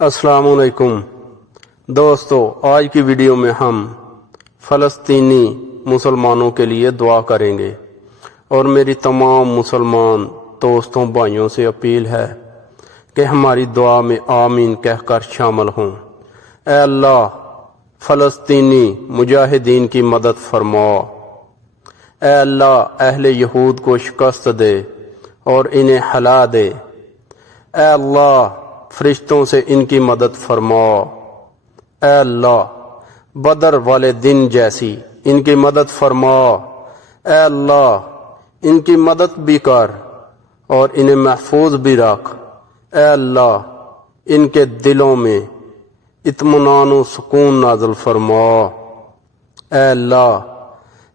السلام علیکم دوستو، آج کی ویڈیو میں ہم فلسطینی مسلمانوں کے لیے دعا کریں گے اور میری تمام مسلمان دوستوں بھائیوں سے اپیل ہے کہ ہماری دعا میں آمین کہہ کر شامل ہوں۔ اے اللہ، فلسطینی مجاہدین کی مدد فرما۔ اے اللہ، اہل یہود کو شکست دے اور انہیں ہلا دے۔ اے اللہ، فرشتوں سے ان کی مدد فرما۔ اے اللہ، بدر والے دن جیسی ان کی مدد فرما۔ اے اللہ، ان کی مدد بھی کر اور انہیں محفوظ بھی رکھ۔ اے اللہ، ان کے دلوں میں اطمینان و سکون نازل فرما۔ اے اللہ،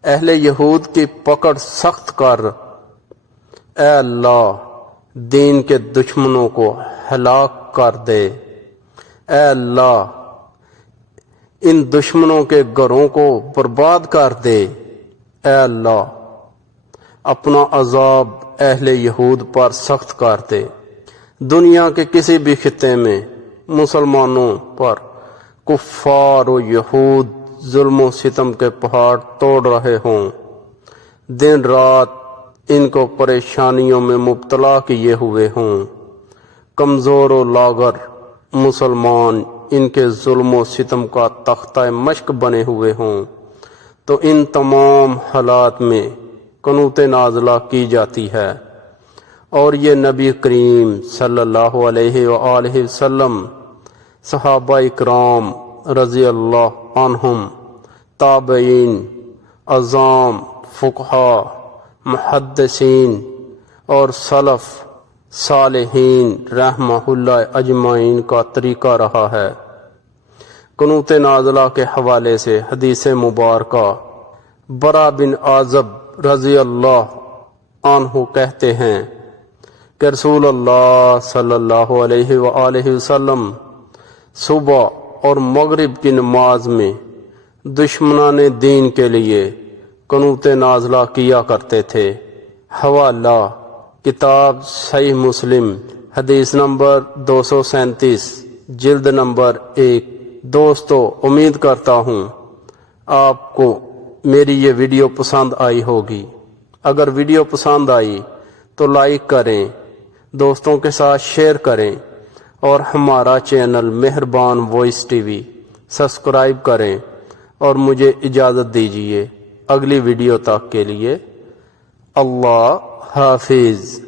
اہل یہود کی پکڑ سخت کر۔ اے اللہ، دین کے دشمنوں کو ہلاک کر دے۔ اے اللہ، ان دشمنوں کے گھروں کو برباد کر دے۔ اے اللہ، اپنا عذاب اہل یہود پر سخت کر دے۔ دنیا کے کسی بھی خطے میں مسلمانوں پر کفار و یہود ظلم و ستم کے پہاڑ توڑ رہے ہوں، دن رات ان کو پریشانیوں میں مبتلا کیے ہوئے ہوں، کمزور و لاغر مسلمان ان کے ظلم و ستم کا تختہ مشق بنے ہوئے ہوں، تو ان تمام حالات میں قنوت نازلہ کی جاتی ہے، اور یہ نبی کریم صلی اللہ علیہ وآلہ وسلم، صحابہ اکرام رضی اللہ عنہم، تابعین، اعظام، فقہاء، محدثین اور سلف صالحین رحمہ اللہ اجمعین کا طریقہ رہا ہے۔ قنوت نازلہ کے حوالے سے حدیث مبارکہ برا بن عازب رضی اللہ عنہ کہتے ہیں کہ رسول اللہ صلی اللہ علیہ وآلہ وسلم صبح اور مغرب کی نماز میں دشمنان دین کے لیے قنوت نازلہ کیا کرتے تھے۔ حوالہ کتاب صحیح مسلم، حدیث نمبر 237، جلد نمبر 1۔ دوستو، امید کرتا ہوں آپ کو میری یہ ویڈیو پسند آئی ہوگی۔ اگر ویڈیو پسند آئی تو لائک کریں، دوستوں کے ساتھ شیئر کریں اور ہمارا چینل مہربان وائس ٹی وی سبسکرائب کریں، اور مجھے اجازت دیجیے اگلی ویڈیو تک کے لیے۔ اللہ حافظ۔